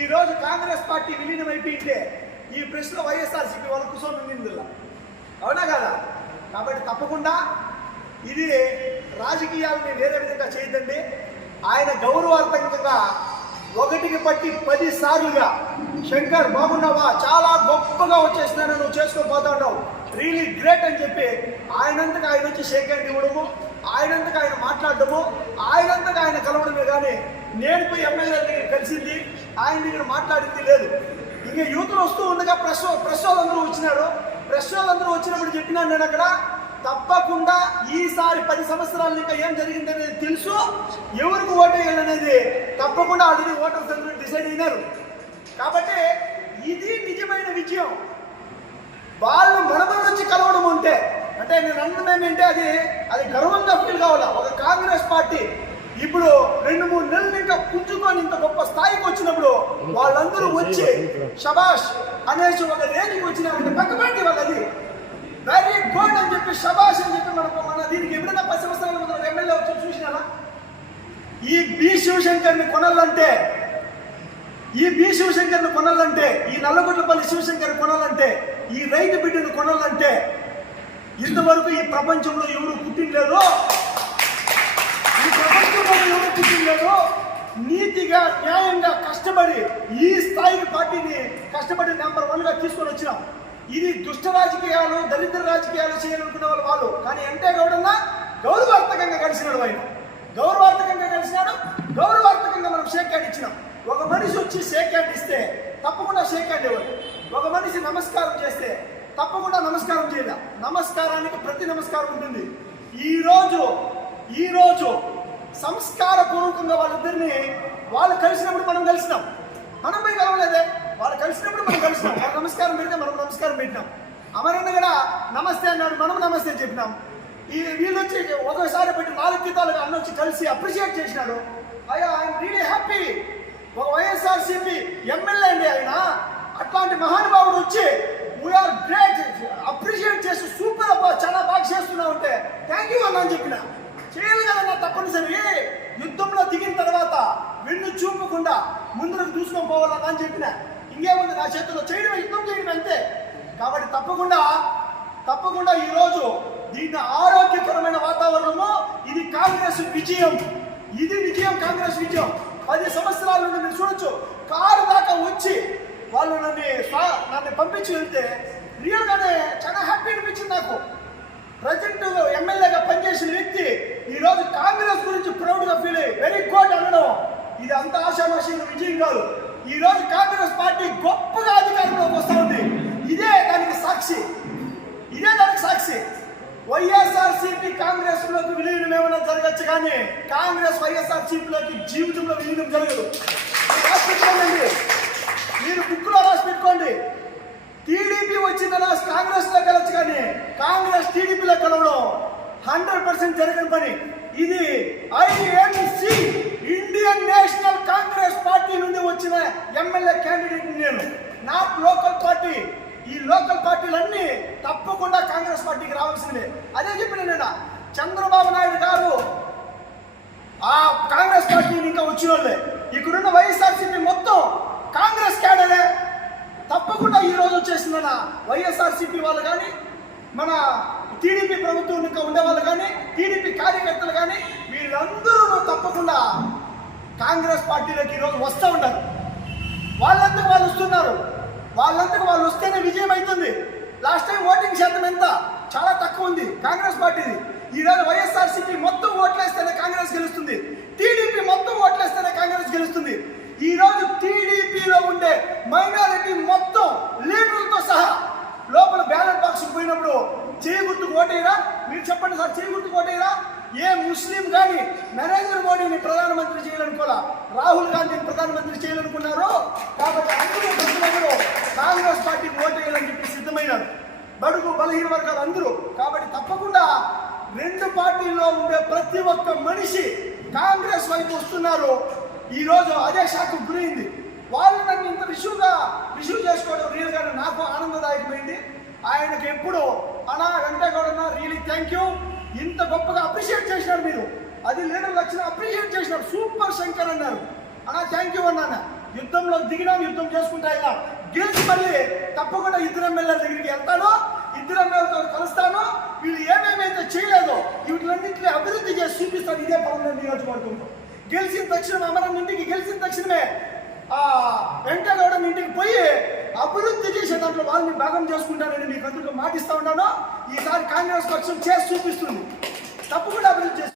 ఈరోజు కాంగ్రెస్ పార్టీ విలీనమైపోయింటే ఈ ప్రశ్న వైఎస్ఆర్సీపీ వాళ్ళు కూర్చొని ఉందిలా, అవునా కదా? కాబట్టి తప్పకుండా ఇది రాజకీయాలని వేరే విధంగా చేయదండి. ఆయన గౌరవార్థకంగా ఒకటికి పట్టి 10 సార్లుగా శంకర్ బాగున్నావా, చాలా గొప్పగా వచ్చేసినాను, నువ్వు చేసుకోపోతా ఉన్నావు, రియలీ గ్రేట్ అని చెప్పి ఆయనంతగా ఆయన వచ్చి షేక్ హ్యాండ్ ఇవ్వడము, ఆయనంతగా ఆయన మాట్లాడటము, ఆయనంతగా ఆయన కలవడమే కానీ నేను పోయి ఎమ్మెల్యే దగ్గర కలిసింది, ఆయన దగ్గర మాట్లాడింది లేదు. ఇంకా యూతులు వస్తూ ఉండగా ప్రెస్ వాళ్ళందరూ వచ్చినారు. ప్రెస్ వాళ్ళందరూ వచ్చినప్పుడు చెప్పినాను నేను అక్కడ, తప్పకుండా ఈసారి 10 సంవత్సరాలు ఇంకా ఏం జరిగిందనేది తెలుసు, ఎవరికి ఓటు వేయాలనేది తప్పకుండా ఆల్రెడీ ఓటర్స్ అందరూ డిసైడ్ అయినారు. కాబట్టి ఇది నిజమైన విజయం. వాళ్ళు మనతో వచ్చి కలవడం అంటే నేను అన్నమేంటే అది గర్వంగా ఫీల్ కావాలా. ఒక కాంగ్రెస్ పార్టీ ఇప్పుడు 2-3 నెలలు ఇంకా పుంజుకొని ఇంత గొప్ప స్థాయికి వచ్చినప్పుడు వాళ్ళందరూ వచ్చి షబాష్ అనేసి ఒక రేంజ్కి వచ్చినారంటే పక్క పార్టీ వాళ్ళది వెరీ గుడ్ అని చెప్పి షబాష్ అని చెప్పి మన దీనికి ఎప్పుడైనా 10 సంవత్సరాల ముందు ఎమ్మెల్యే వచ్చి చూసినారా? ఈ బి శివశంకర్ని కొనాలంటే, ఈ నల్లగొండపల్లి శివశంకర్ కొనాలంటే, ఈ రైతు బిడ్డను కొనాలంటే ఇంతవరకు ఈ ప్రపంచంలో ఎవరు పుట్టినలేదు. నీతిగా న్యాయంగా కష్టపడి ఈ స్థాయికి పార్టీని కష్టపడి నెంబర్ 1గా తీసుకొని వచ్చినాం. ఇది దుష్ట రాజకీయాలు, దరిద్ర రాజకీయాలు చేయాలనుకునే వాళ్ళు కానీ అంటే గౌడన్నా గౌరవార్థకంగా కలిసినాడు. ఆయన గౌరవార్థకంగా కలిసినాడు. గౌరవార్థకంగా మనం షేక్ హ్యాండ్ ఇచ్చినాం. ఒక మనిషి వచ్చి షేక్ హ్యాండ్ ఇస్తే తప్పకుండా షేక్ హ్యాండ్ ఇవ్వాలి. ఒక మనిషి నమస్కారం చేస్తే తప్పకుండా నమస్కారం చేయాలి. నమస్కారానికి ప్రతి నమస్కారం ఉంటుంది. ఈరోజు సంస్కారపూర్వకంగా వాళ్ళిద్దరిని వాళ్ళు కలిసినప్పుడు మనం కలిసినాం. మనం పోయి కలవలేదే, వాళ్ళు కలిసినప్పుడు మనం కలిసినాం. వాళ్ళు నమస్కారం పెడితే మనం నమస్కారం పెట్టినాం. అమరన్న కూడా నమస్తే అన్నాడు, మనం నమస్తే చెప్పినాం. వీళ్ళు వచ్చి ఒకసారి పెట్టి 4 గీతాలుగా అన్న వచ్చి కలిసి అప్రిషియేట్ చేసినాడు. I'm really happy. ఒక వైఎస్ఆర్సీపీ ఎమ్మెల్యే అండి ఆయన. అట్లాంటి మహానుభావుడు వచ్చి వీఆర్ గ్రేట్ అప్రిషియేట్ చేసి సూపర్ అబ్బా చాలా బాగా చేస్తున్నావు అంటే థ్యాంక్ యూ అన్న అని చెప్పిన. చేయాలి కదన్నా తప్పనిసరి. యుద్ధంలో దిగిన తర్వాత వెన్ను చూపకుండా ముందుకు దూసుకొని పోవాలన్నా అని చెప్పిన. ఇంకేముంది నా చేతుల్లో చేయడం, యుద్ధం చేయడం అంతే. కాబట్టి తప్పకుండా ఈరోజు దీన్ని ఆరోగ్యకరమైన వాతావరణము, ఇది కాంగ్రెస్ విజయం. ఇది విజయం, కాంగ్రెస్ విజయం. 10 సంవత్సరాల నుండి మీరు చూడొచ్చు, కారు దాకా వచ్చి వాళ్ళు నన్ను పంపించి వెళ్తే రియల్గానే చాలా హ్యాపీ అనిపించింది నాకు. ప్రజెంట్ ఎమ్మెల్యేగా పనిచేసిన వ్యక్తి ఈరోజు కాంగ్రెస్ గురించి ప్రౌడ్గా ఫీల్ అయ్యి వెరీ గుడ్ అనడం, ఇది అంత ఆశామాషీల విజయం కాదు. ఈరోజు కాంగ్రెస్ పార్టీ గొప్పగా అధికారంలోకి వస్తూ ఉంది. ఇదే దానికి సాక్షి. వైఎస్ఆర్సీపీ కాంగ్రెస్ లోకి విలీనం ఏమైనా జరగచ్చు కానీ కాంగ్రెస్ వైఎస్ఆర్సీపీలోకి జీవితంలో విలీనం జరగదు. రాసిపెట్టుకోండి, మీరు బుక్లో రాసిపెట్టుకోండి. టీడీపీ వచ్చిందన్న కాంగ్రెస్ లో కలవచ్చు కానీ కాంగ్రెస్ టీడీపీలో కలవడం 100% జరగని పని. ఇది INC Indian national Congress party నుండి వచ్చిన ఎమ్మెల్యే క్యాండిడేట్ నేను, నాట్ లోకల్ పార్టీ. ఈ లోకల్ పార్టీలన్నీ తప్పకుండా కాంగ్రెస్ పార్టీకి రావాల్సిందే. అదే చెప్పిన నేను, చంద్రబాబు నాయుడు గారు ఆ కాంగ్రెస్ పార్టీని ఇంకా వచ్చిన వాళ్ళే. ఇక్కడున్న వైఎస్ఆర్సీపీ మొత్తం కాంగ్రెస్ క్యాడరే. తప్పకుండా ఈరోజు వచ్చేసిందన్న వైఎస్ఆర్సీపీ వాళ్ళు కానీ, మన టీడీపీ ప్రభుత్వం ఇంకా ఉండేవాళ్ళు కానీ, టీడీపీ కార్యకర్తలు కానీ వీళ్ళందరూ తప్పకుండా కాంగ్రెస్ పార్టీలోకి ఈరోజు వస్తూ ఉంటారు. వాళ్ళందరూ వాళ్ళు వస్తున్నారు. వాళ్ళందరూ వాళ్ళు వస్తేనే విజయం అవుతుంది. లాస్ట్ టైం ఓటింగ్ శాతం ఎంత? చాలా తక్కువ ఉంది కాంగ్రెస్ పార్టీది. ఈరోజు వైఎస్ఆర్సీపీ మొత్తం ఓట్లేస్తేనే కాంగ్రెస్ గెలుస్తుంది. టీడీపీ మొత్తం ఓట్లేస్తేనే కాంగ్రెస్ గెలుస్తుంది. ఈరోజు టీడీపీలో ఉండే మైనారిటీ మొత్తం లీడర్లతో సహా లోపల బ్యాలెట్ బాక్స్ పోయినప్పుడు చేయి గుర్తుకు ఓటేయరా? మీరు చెప్పండి సార్, చేయి గుర్తుకు ఓటేయరా? ఏ ముస్లిం కానీ నరేంద్ర మోడీని ప్రధానమంత్రి చేయాలనుకోవాలా, రాహుల్ గాంధీని ప్రధానమంత్రి చేయాలనుకున్నారు. కాబట్టి అందరూ కాంగ్రెస్ పార్టీకి ఓటేయాలని చెప్పి సిద్ధమైనారు, బడుగు బలహీన వర్గాలు అందరూ. కాబట్టి తప్పకుండా 2 పార్టీల్లో ఉండే ప్రతి ఒక్క మనిషి కాంగ్రెస్ వైపు వస్తున్నారు. ఈరోజు అదే షాక్ గురైంది. వాళ్ళు నన్ను ఇంత రిసీవ్ చేసుకోవడం రియల్గా నాకు ఆనందదాయకమైంది. ఆయనకి ఎప్పుడు అనా అంటే కూడా రియలీ థ్యాంక్ యూ. ఇంత గొప్పగా అప్రిషియేట్ చేసినారు మీరు. అది లీడర్ లక్షణ అప్రిషియేట్ చేసినారు. సూపర్ శంకర్ అన్నారు. అన్నా థ్యాంక్ యూ అన్నా. యుద్ధంలో దిగినాం, యుద్ధం చేసుకుంటా వెళ్ళాం. గెలిచి మళ్ళీ తప్పకుండా ఇద్దరు ఎమ్మెల్యేల దగ్గరికి వెళ్తాను, ఇద్దరు ఎమ్మెల్యేలతో కలుస్తాను. వీళ్ళు ఏమేమైతే చేయలేదో వీటిలన్నింటినీ అభివృద్ధి చేసి చూపిస్తాను ఇదే పవన్ నియోజకవర్గంలో. గెలిచిన తక్షణం అమరం ఇంటికి గెలిచిన తక్షణమే వెంకటగౌడ ఇంటికి పోయి అభివృద్ధి చేసే దాంట్లో వాళ్ళని భాగం చేసుకుంటానని మీకు అందరికీ మాటిస్తా ఉన్నాను. ఈసారి కాంగ్రెస్ పక్షం చేసి చూపిస్తుంది, తప్పకుండా అభివృద్ధి చేస్తుంది.